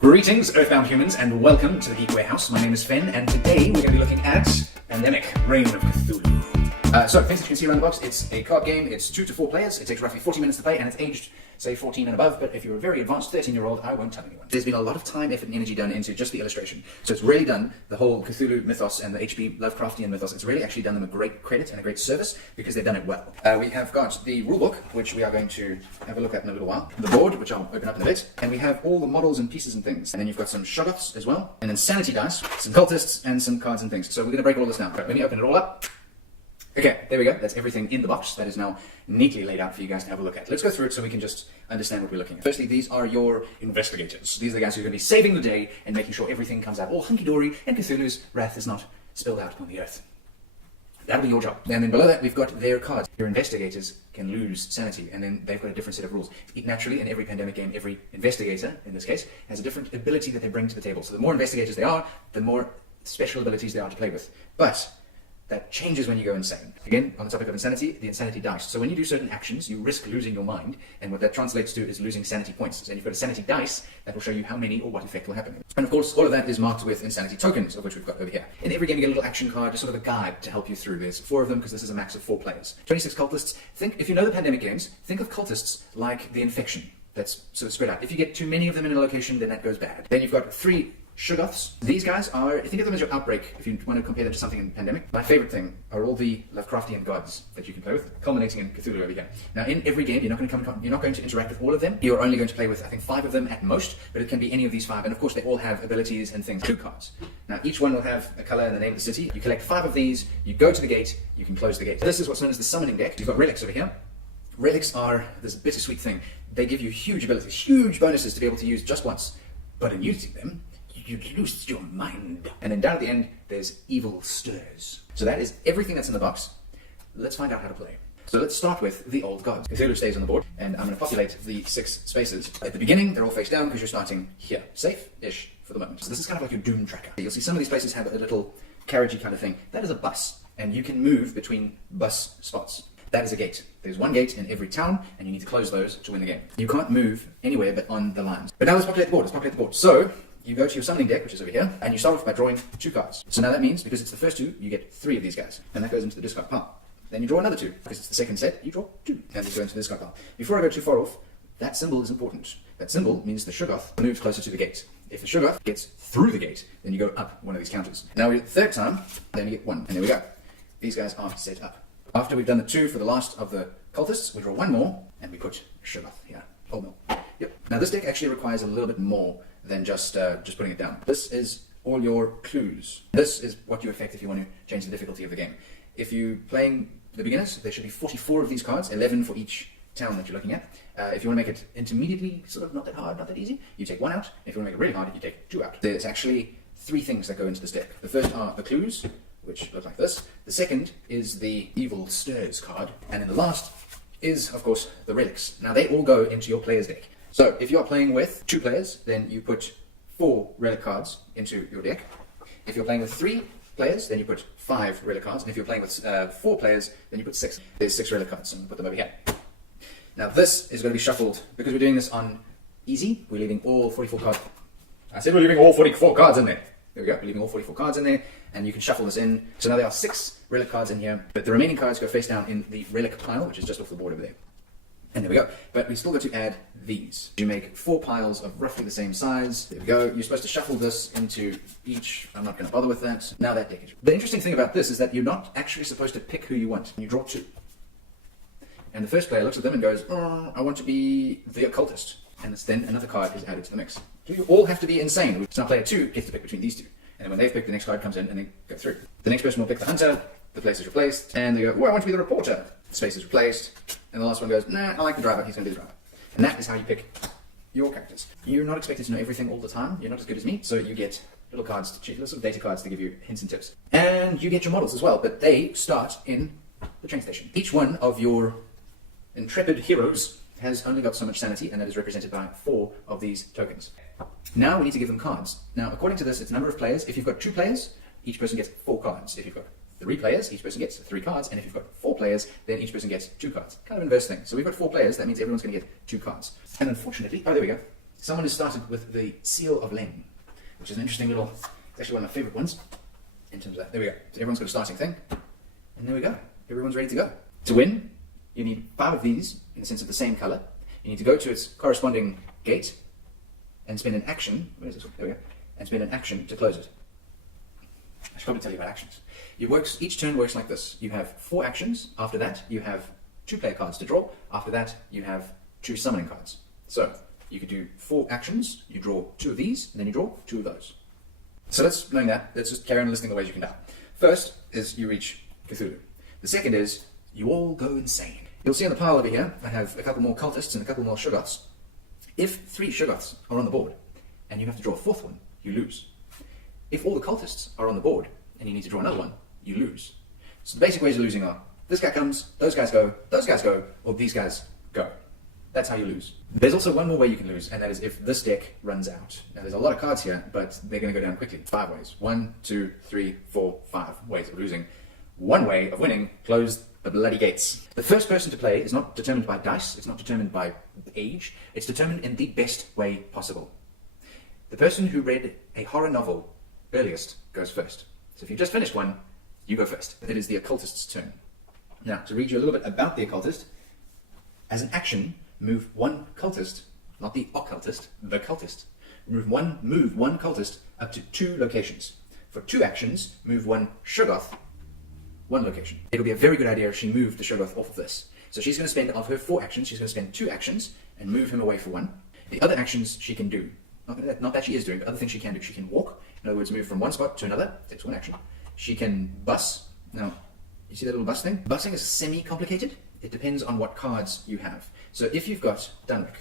Greetings, Earthbound humans, and welcome to the GeekWarehouse. My name is Fenn, and today we're going to be looking at Pandemic: Reign of Cthulhu. So, things that you can see around the box, it's a card game, it's 2 to 4 players, it takes roughly 40 minutes to play, and it's aged, say, 14 and above, but if you're a very advanced 13-year-old, I won't tell anyone. There's been a lot of time, effort, and energy done into just the illustration. So it's really done the whole Cthulhu mythos and the H.P. Lovecraftian mythos. It's really actually done them a great credit and a great service because they've done it well. We have got the rulebook, which we are going to have a look at in a little while. The board, which I'll open up in a bit. And we have all the models and pieces and things. And then you've got some shoggoths as well. And then sanity dice, some cultists, and some cards and things. So we're going to break all this down. Right, let me open it all up. Okay, there we go. That's everything in the box. That is now neatly laid out for you guys to have a look at. Let's go through it so we can just understand what we're looking at. Firstly, these are your investigators. These are the guys who are going to be saving the day and making sure everything comes out all hunky-dory and Cthulhu's wrath is not spilled out on the earth. That'll be your job. And then below that, we've got their cards. Your investigators can lose sanity, and then they've got a different set of rules. Naturally, in every pandemic game, every investigator, in this case, has a different ability that they bring to the table. So the more investigators they are, the more special abilities they are to play with. But that changes when you go insane. Again, on the topic of insanity, the insanity dice. So when you do certain actions, you risk losing your mind, and what that translates to is losing sanity points. And you've got a sanity dice that will show you how many or what effect will happen. And of course, all of that is marked with insanity tokens, of which we've got over here. In every game, you get a little action card, just sort of a guide to help you through. There's 4 of them, because this is a max of 4 players. 26 cultists. If you know the pandemic games, think of cultists like the infection that's sort of spread out. If you get too many of them in a location, then that goes bad. Then you've got 3 shoggoths. These guys are, think of them as your outbreak, if you want to compare them to something in the pandemic. My favorite thing are all the Lovecraftian gods that you can play with, culminating in Cthulhu over here. Now, in every game, you're not going to interact with all of them. You're only going to play with, I think, 5 of them at most, but it can be any of these 5, and of course, they all have abilities and things. 2 cards. Now, each one will have a color and the name of the city. You collect 5 of these, you go to the gate, you can close the gate. This is what's known as the summoning deck. You've got relics over here. Relics are this bittersweet thing. They give you huge abilities, huge bonuses to be able to use just once, but in using them, you lose your mind. And then down at the end, there's evil stirs. So that is everything that's in the box. Let's find out how to play. So let's start with the old gods. Cthulhu stays on the board, and I'm going to populate the 6 spaces. At the beginning, they're all face down because you're starting here. Safe-ish for the moment. So this is kind of like your doom tracker. You'll see some of these places have a little carriagey kind of thing. That is a bus, and you can move between bus spots. That is a gate. There's 1 gate in every town, and you need to close those to win the game. You can't move anywhere but on the lines. But now let's populate the board. So you go to your summoning deck, which is over here, and you start off by drawing 2 cards. So now that means, because it's the first 2, you get 3 of these guys, and that goes into the discard pile. Then you draw another 2, because it's the second set, you draw 2, and these go into the discard pile. Before I go too far off, that symbol is important. That symbol means the shoggoth moves closer to the gate. If the shoggoth gets through the gate, then you go up one of these counters. Now, the third time, then you get 1, and there we go. These guys are set up. After we've done the 2 for the last of the cultists, we draw 1 more, and we put shoggoth here. Oh no. Yep. Now this deck actually requires a little bit more than just putting it down. This is all your clues. This is what you affect if you want to change the difficulty of the game. If you're playing the beginners, there should be 44 of these cards, 11 for each town that you're looking at. If you want to make it intermediately, sort of not that hard, not that easy, you take 1 out. If you want to make it really hard, you take 2 out. There's actually 3 things that go into this deck. The first are the clues, which look like this. The second is the evil stirs card. And then the last is, of course, the relics. Now they all go into your player's deck. So if you're playing with 2 players, then you put 4 relic cards into your deck. If you're playing with 3 players, then you put 5 relic cards. And if you're playing with 4 players, then you put 6. There's 6 relic cards, and we'll put them over here. Now this is going to be shuffled, because we're doing this on easy, we're leaving all 44 cards. I said we're leaving all 44 cards in there. There we go, we're leaving all 44 cards in there, and you can shuffle this in. So now there are 6 relic cards in here, but the remaining cards go face down in the relic pile, which is just off the board over there. And there we go. But we still got to add these. You make 4 piles of roughly the same size. There we go. You're supposed to shuffle this into each. I'm not going to bother with that. Now that deck is... The interesting thing about this is that you're not actually supposed to pick who you want. You draw 2. And the first player looks at them and goes, I want to be the occultist. And then another card is added to the mix. So you all have to be insane. So now player 2 gets to pick between these 2. And then when they've picked, the next card comes in and they go through. The next person will pick the hunter. The place is replaced. And they go, I want to be the reporter. The space is replaced. And the last one goes, nah, I like the driver, he's going to be the driver. And that is how you pick your characters. You're not expected to know everything all the time. You're not as good as me, so you get little cards, little sort of data cards to give you hints and tips. And you get your models as well, but they start in the train station. Each one of your intrepid heroes has only got so much sanity, and that is represented by 4 of these tokens. Now we need to give them cards. Now, according to this, it's number of players. If you've got 2 players, each person gets 4 cards. If you've got 3 players, each person gets 3 cards, and if you've got 4 players, then each person gets 2 cards. Kind of inverse thing. So we've got 4 players, that means everyone's going to get 2 cards. And unfortunately, oh there we go, someone has started with the Seal of Len, which is an interesting little, it's actually one of my favourite ones in terms of that. There we go. So everyone's got a starting thing, and there we go. Everyone's ready to go. To win, you need 5 of these in the sense of the same colour. You need to go to its corresponding gate and spend an action, where is this one? There we go, and spend an action to close it. I should probably tell you about actions. Each turn works like this. You have 4 actions. After that, you have 2 player cards to draw. After that, you have 2 summoning cards. So, you could do 4 actions, you draw 2 of these, and then you draw 2 of those. So let's just carry on listing the ways you can die. First is you reach Cthulhu. The second is you all go insane. You'll see on the pile over here, I have a couple more cultists and a couple more Shoggoths. If 3 Shoggoths are on the board, and you have to draw a 4th one, you lose. If all the cultists are on the board, and you need to draw another one, you lose. So the basic ways of losing are, this guy comes, those guys go, or these guys go. That's how you lose. There's also one more way you can lose, and that is if this deck runs out. Now there's a lot of cards here, but they're going to go down quickly. 5 ways. 1, 2, 3, 4, 5 ways of losing. One way of winning, close the bloody gates. The first person to play is not determined by dice, it's not determined by age, it's determined in the best way possible. The person who read a horror novel earliest goes first. So if you've just finished one, you go first. It is the occultist's turn. Now, to read you a little bit about the occultist, as an action, move 1 cultist, not the occultist, the cultist. Move one cultist up to 2 locations. For 2 actions, move 1 Shoggoth, 1 location. It'll be a very good idea if she moved the Shoggoth off of this. So she's going to spend, of her 4 actions, she's going to spend 2 actions and move him away for 1. The other actions she can do, not that she is doing, but other things she can do. She can walk, in other words, move from one spot to another, takes 1 action. She can bus. Now, you see that little bus thing? Busing is semi-complicated. It depends on what cards you have. So if you've got Dunwick,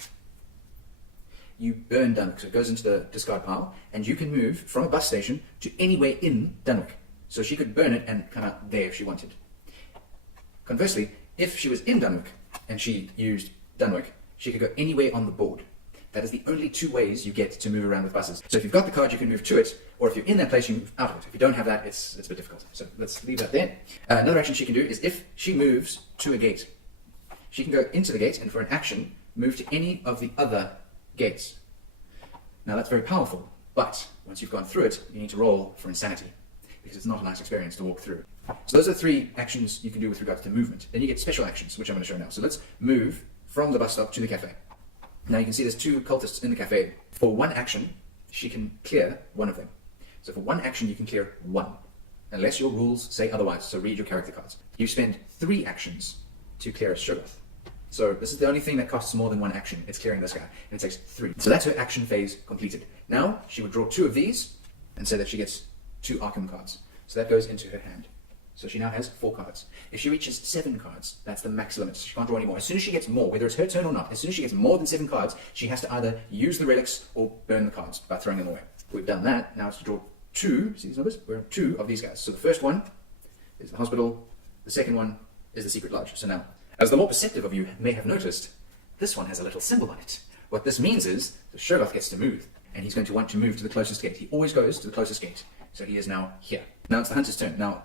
you burn Dunwick, so it goes into the discard pile, and you can move from a bus station to anywhere in Dunwick. So she could burn it and come out there if she wanted. Conversely, if she was in Dunwick and she used Dunwick, she could go anywhere on the board. That is the only 2 ways you get to move around with buses. So if you've got the card, you can move to it, or if you're in that place, you move out of it. If you don't have that, it's a bit difficult. So let's leave that there. Another action she can do is if she moves to a gate, she can go into the gate and for an action, move to any of the other gates. Now that's very powerful, but once you've gone through it, you need to roll for insanity, because it's not a nice experience to walk through. So those are 3 actions you can do with regards to movement. Then you get special actions, which I'm going to show now. So let's move from the bus stop to the cafe. Now you can see there's 2 cultists in the cafe. For 1 action, she can clear 1 of them. So for 1 action, you can clear 1, unless your rules say otherwise. So read your character cards. You spend 3 actions to clear a Shoggoth. So this is the only thing that costs more than 1 action. It's clearing this guy, and it takes 3. So that's her action phase completed. Now she would draw 2 of these, and say that she gets 2 Arkham cards. So that goes into her hand. So she now has 4 cards. If she reaches 7 cards, that's the max limit. She can't draw any more. As soon as she gets more, whether it's her turn or not, as soon as she gets more than 7 cards, she has to either use the relics or burn the cards by throwing them away. We've done that. Now it's to draw 2. See these numbers? We're 2 of these guys. So the first one is the hospital. The second one is the secret lodge. So now, as the more perceptive of you may have noticed, this one has a little symbol on it. What this means is the Shoggoth gets to move, and he's going to want to move to the closest gate. He always goes to the closest gate. So he is now here. Now it's the hunter's turn. Now,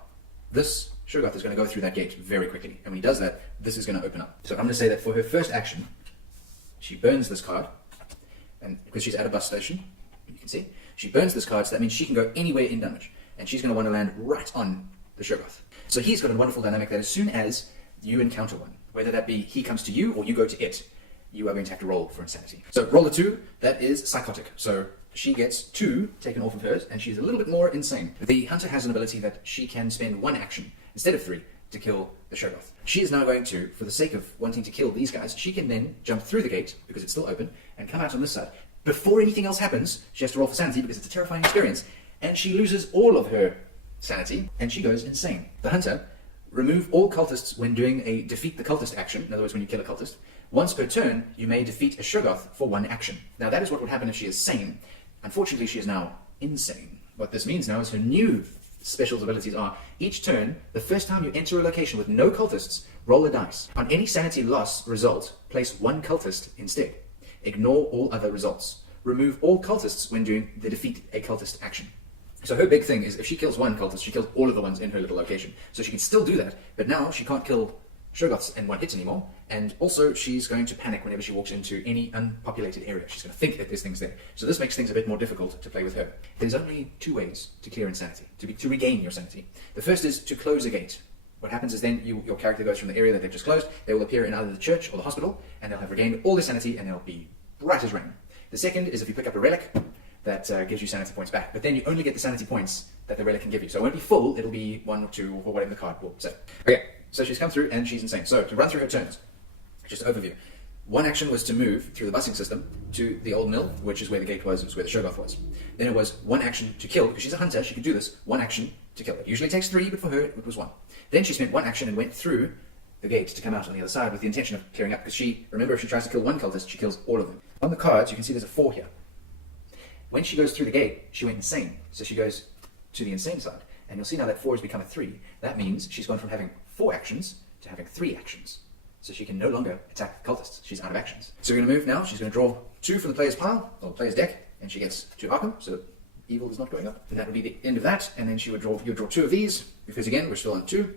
this Shoggoth is going to go through that gate very quickly. And when he does that, this is going to open up. So I'm going to say that for her first action, she burns this card. And because she's at a bus station, you can see, she burns this card, so that means she can go anywhere in Dunwich. And she's going to want to land right on the Shoggoth. So he's got a wonderful dynamic that as soon as you encounter one, whether that be he comes to you or you go to it, you are going to have to roll for insanity. So roll a 2, that is psychotic. So she gets 2 taken off of hers, and she's a little bit more insane. The hunter has an ability that she can spend 1 action, instead of 3, to kill the Shoggoth. She is now going to, for the sake of wanting to kill these guys, she can then jump through the gate, because it's still open, and come out on this side. Before anything else happens, she has to roll for sanity, because it's a terrifying experience, and she loses all of her sanity, and she goes insane. The hunter, remove all cultists when doing a defeat the cultist action, in other words, when you kill a cultist. Once per turn, you may defeat a Shoggoth for 1 action. Now that is what would happen if she is sane. Unfortunately, she is now insane. What this means now is her new special abilities are, each turn, the first time you enter a location with no cultists, roll a dice. On any sanity loss result, place 1 cultist instead. Ignore all other results. Remove all cultists when doing the defeat a cultist action. So her big thing is if she kills 1 cultist, she kills all of the ones in her little location. So she can still do that, but now she can't kill Shoggoths in one hit anymore, and also she's going to panic whenever she walks into any unpopulated area. She's going to think that there's things there. So this makes things a bit more difficult to play with her. There's only two ways to clear insanity, to regain your sanity. The first is to close a gate. What happens is then your character goes from the area that they've just closed, they will appear in either the church or the hospital, and they'll have regained all their sanity, and they'll be bright as rain. The second is if you pick up a relic that gives you sanity points back, but then you only get the sanity points that the relic can give you. So it won't be full, it'll be 1 or 2 or whatever the card will say. Okay, so she's come through and she's insane. So to run through her turns, just an overview. One action was to move through the busing system to the old mill, which is where the gate was, it was where the Shoggoth was. Then it was one action to kill, because she's a hunter, she could do this, one action to kill. It usually takes 3, but for her it was 1. Then she spent one action and went through the gate to come out on the other side with the intention of clearing up, because remember, if she tries to kill one cultist, she kills all of them. On the cards, you can see there's a 4 here. When she goes through the gate, she went insane, so she goes to the insane side. And you'll see now that 4 has become a 3. That means she's gone from having 4 actions to having 3 actions. So she can no longer attack cultists. She's out of actions. So we're going to move now. She's going to draw 2 from the player's pile, or the player's deck, and she gets 2 Arkham, so evil is not going up. And that would be the end of that, and then you would draw 2 of these, because again, we're still on 2,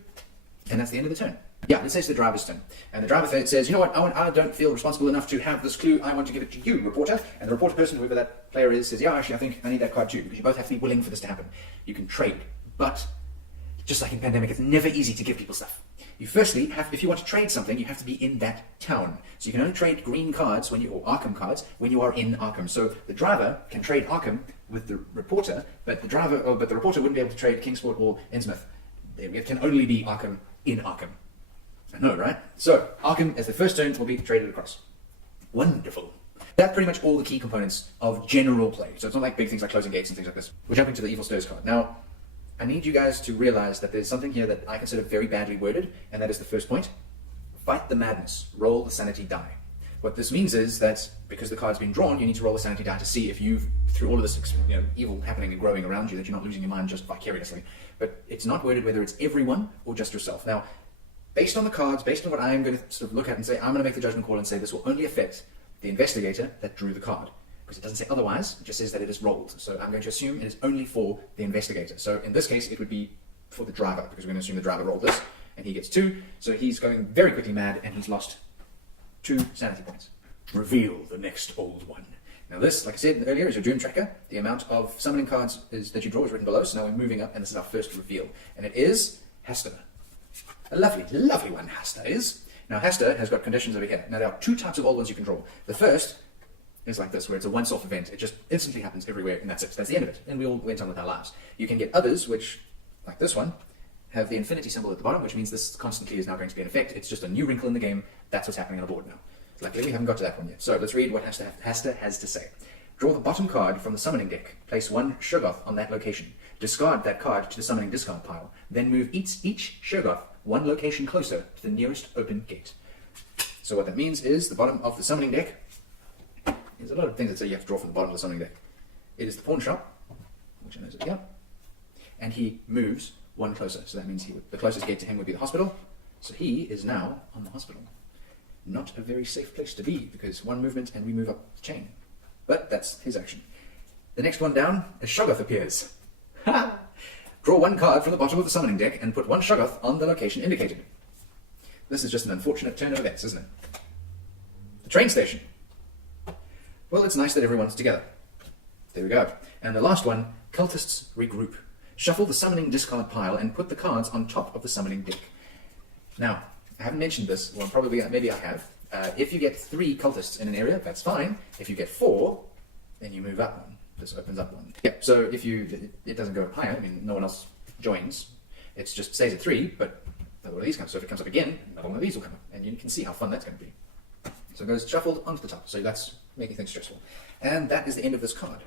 and that's the end of the turn. Yeah, let's say it's the driver's turn. And the driver says, you know what, I don't feel responsible enough to have this clue, I want to give it to you, reporter. And the reporter person, whoever that player is, says, yeah, actually, I think I need that card too, because you both have to be willing for this to happen. You can trade, but just like in Pandemic, it's never easy to give people stuff. You firstly if you want to trade something, you have to be in that town. So you can only trade green cards or Arkham cards when you are in Arkham. So the driver can trade Arkham with the reporter, but the reporter wouldn't be able to trade Kingsport or Innsmouth. It can only be Arkham in Arkham. I know, right? So Arkham, as the first turn, will be traded across. Wonderful. That's pretty much all the key components of general play. So it's not like big things like closing gates and things like this. We're jumping to the Evil Stirs card. Now, I need you guys to realize that there's something here that I consider very badly worded, and that is the first point. Fight the madness. Roll the sanity die. What this means is that because the card's been drawn, you need to roll the sanity die to see if you've, through all of this evil happening and growing around you, that you're not losing your mind just vicariously. But it's not worded whether it's everyone or just yourself. Now, based on the cards, based on what I'm going to sort of look at and say, I'm going to make the judgment call and say this will only affect the investigator that drew the card. Because it doesn't say otherwise, it just says that it is rolled. So I'm going to assume it is only for the investigator. So in this case, it would be for the driver, because we're going to assume the driver rolled this, and he gets 2. So he's going very quickly mad, and he's lost 2 sanity points. Reveal the next old one. Now this, like I said earlier, is your doom tracker. The amount of summoning cards that you draw is written below, so now we're moving up, and this is our first reveal. And it is Hasta. A lovely, lovely one, Hasta is. Now Hasta has got conditions over here. Now there are 2 types of old ones you can draw. The first is like this, where it's a once-off event. It just instantly happens everywhere, and that's it. That's the end of it. And we all went on with our lives. You can get others, which, like this one, have the infinity symbol at the bottom, which means this constantly is now going to be in effect. It's just a new wrinkle in the game. That's what's happening on the board now. Luckily, we haven't got to that one yet. So let's read what Hasta has to say. Draw the bottom card from the summoning deck. Place 1 Shoggoth on that location. Discard that card to the summoning discard pile. Then move each Shoggoth 1 location closer to the nearest open gate. So what that means is the bottom of the summoning deck. There's a lot of things that say you have to draw from the bottom of the summoning deck. It is the pawn shop, which I know is here, and he moves 1 closer. So that means the closest gate to him would be the hospital. So he is now on the hospital. Not a very safe place to be, because 1 movement and we move up the chain. But that's his action. The next one down, a Shoggoth appears. Ha! Draw 1 card from the bottom of the summoning deck and put 1 Shoggoth on the location indicated. This is just an unfortunate turn of events, isn't it? The train station. Well, it's nice that everyone's together. There we go. And the last one, cultists regroup. Shuffle the summoning discard pile and put the cards on top of the summoning deck. Now, I haven't mentioned this, well, maybe I have. If you get 3 cultists in an area, that's fine. If you get 4, then you move up 1. This opens up 1. Yeah, so if it doesn't go higher, I mean, no one else joins. It just stays at 3, but another one of these comes. So if it comes up again, another one of these will come up. And you can see how fun that's going to be. So it goes shuffled onto the top. So that's making things stressful. And that is the end of this card.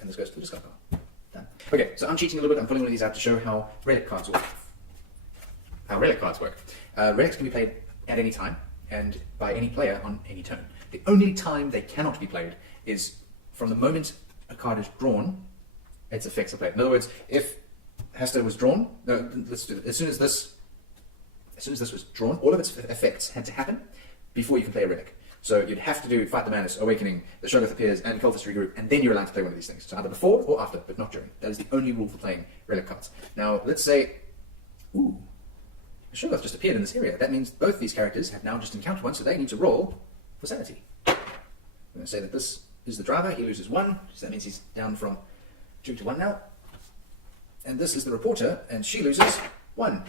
And this goes to the discard card. Done. Okay, so I'm cheating a little bit. I'm pulling one of these out to show how relic cards work. Relics can be played at any time and by any player on any turn. The only time they cannot be played is from the moment a card is drawn, its effects are played. In other words, if Hasta was drawn, let's do it. As soon as this was drawn, all of its effects had to happen before you can play a relic. So you'd have to do Fight the Madness, Awakening, the Shoggoth appears, and Cultist regroup, and then you're allowed to play one of these things. So either before or after, but not during. That is the only rule for playing relic cards. Now, let's say, a Shoggoth just appeared in this area. That means both these characters have now just encountered one, so they need to roll for sanity. I'm going to say that this is the driver. He loses 1, so that means he's down from 2 to 1 now. And this is the reporter, and she loses 1.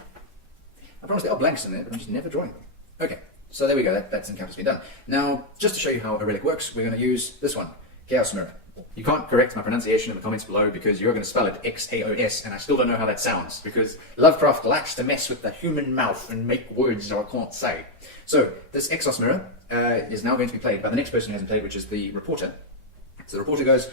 I promise there are blanks in there, but I'm just never drawing them. Okay, so there we go. That's encounter's been done. Now, just to show you how a relic works, we're going to use this one, Chaos Mirror. You can't correct my pronunciation in the comments below because you're going to spell it X-A-O-S, and I still don't know how that sounds because Lovecraft likes to mess with the human mouth and make words I can't say. So this Exos Mirror is now going to be played by the next person who hasn't played, which is the reporter. So the reporter goes,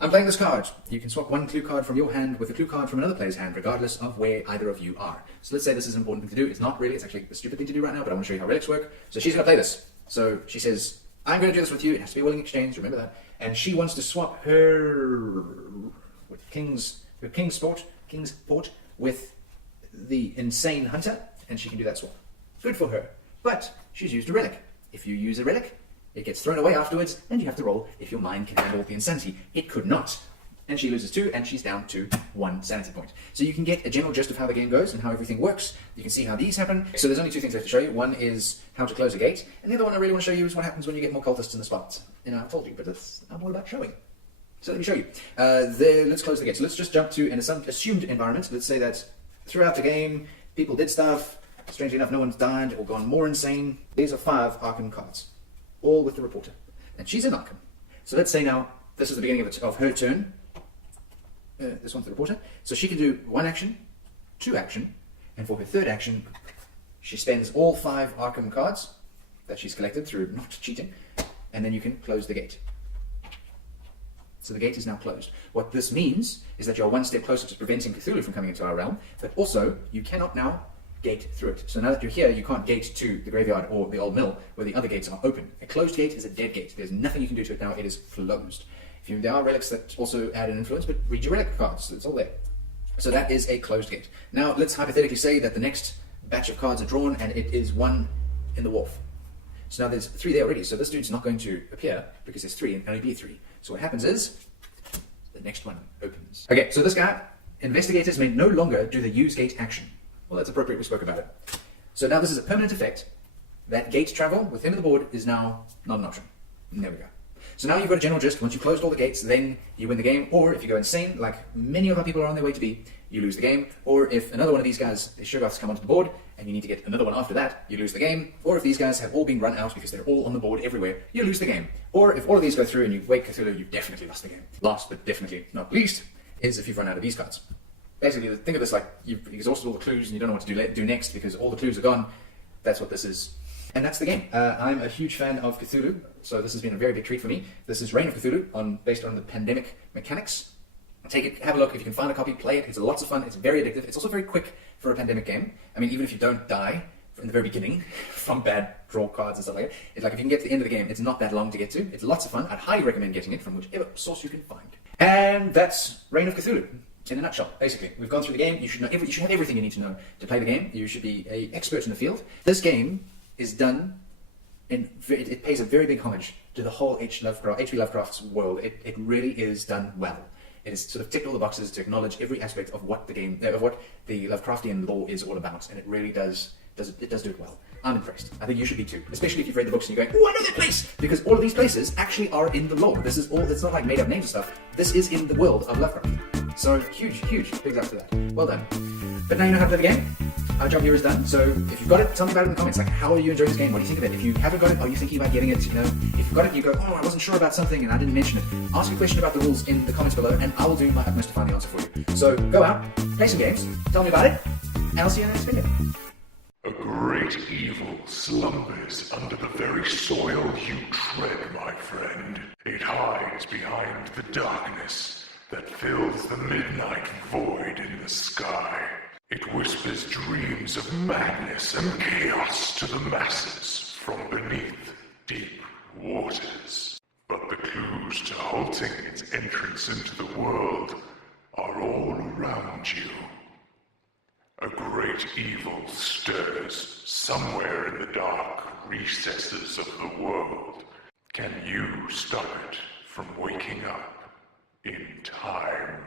I'm playing this card. You can swap one clue card from your hand with a clue card from another player's hand, regardless of where either of you are. So let's say this is an important thing to do. It's not really, it's actually a stupid thing to do right now, but I want to show you how relics work. So she's going to play this. So she says, I'm going to do this with you. It has to be a willing exchange, remember that. And she wants to swap her King's Port with the Insane Hunter, and she can do that swap. Good for her. But she's used a relic. If you use a relic, it gets thrown away afterwards, and you have to roll if your mind can handle the insanity. It could not. And she loses 2, and she's down to 1 sanity point. So you can get a general gist of how the game goes and how everything works. You can see how these happen. So there's only 2 things I have to show you. One is how to close a gate, and the other one I really want to show you is what happens when you get more cultists in the spot. You know, I've told you, but I'm all about showing. So let me show you. Let's close the gate. So let's just jump to an assumed environment. Let's say that throughout the game, people did stuff. Strangely enough, no one's died or gone more insane. These are 5 Arkham cards, all with the reporter. And she's in Arkham. So let's say now, this is the beginning of her turn. This one's the reporter. So she can do 1 action, 2 action, and for her 3rd action, she spends all 5 Arkham cards that she's collected through not cheating, and then you can close the gate. So the gate is now closed. What this means is that you're 1 step closer to preventing Cthulhu from coming into our realm, but also you cannot now gate through it. So now that you're here, you can't gate to the graveyard or the old mill where the other gates are open. A closed gate is a dead gate. There's nothing you can do to it now. It is closed. There are relics that also add an influence, but read your relic cards. It's all there. So that is a closed gate. Now let's hypothetically say that the next batch of cards are drawn and it is 1 in the wharf. So now there's 3 there already. So this dude's not going to appear because there's 3 and only be 3. So what happens is the next one opens. Okay, so this guy, investigators may no longer do the use gate action. Well, that's appropriate. We spoke about it. So now this is a permanent effect. That gate travel with him on the board is now not an option. And there we go. So now you've got a general gist. Once you've closed all the gates, then you win the game. Or if you go insane, like many of our people are on their way to be, you lose the game. Or if another one of these guys, the Shoggoths, come onto the board, and you need to get another one after that, you lose the game. Or if these guys have all been run out because they're all on the board everywhere, you lose the game. Or if all of these go through and you wake Cthulhu, you've definitely lost the game. Last but definitely not least, is if you've run out of these cards. Basically, think of this like you've exhausted all the clues and you don't know what to do next because all the clues are gone. That's what this is. And that's the game. I'm a huge fan of Cthulhu, so this has been a very big treat for me. This is Reign of Cthulhu, based on the pandemic mechanics. Take it, have a look. If you can find a copy, play it. It's lots of fun. It's very addictive. It's also very quick for a pandemic game. I mean, even if you don't die in the very beginning from bad draw cards and stuff like that, it's like if you can get to the end of the game, it's not that long to get to. It's lots of fun. I'd highly recommend getting it from whichever source you can find. And that's Reign of Cthulhu. In a nutshell, basically. We've gone through the game. You should have everything you need to know to play the game. You should be an expert in the field. This game is done it pays a very big homage to the whole H.P. Lovecraft's world. It really is done well. It has sort of ticked all the boxes to acknowledge every aspect of what the game, of what the Lovecraftian lore is all about, and it really does do it well. I'm impressed. I think you should be too, especially if you've read the books and you're going, oh, I know that place! Because all of these places actually are in the lore. This is all, it's not like made up names and stuff. This is in the world of Lovecraft. So huge bigs up to that. Well done. But now you know how to play the game. Our job here is done. So if you've got it, tell me about it in the comments. Like, how are you enjoying this game? What do you think of it? If you haven't got it, are you thinking about getting it? You know, if you've got it, you go, oh, I wasn't sure about something and I didn't mention it. Ask a question about the rules in the comments below, and I will do my utmost to find the answer for you. So go out, play some games, tell me about it, and I'll see you in the next video. A great evil slumbers under the very soil you tread, my friend. It hides behind the darkness that fills the midnight void in the sky. It whispers dreams of madness and chaos to the masses from beneath deep waters. But the clues to halting its entrance into the world are all around you. A great evil stirs somewhere in the dark recesses of the world. Can you stop it from waking up in time?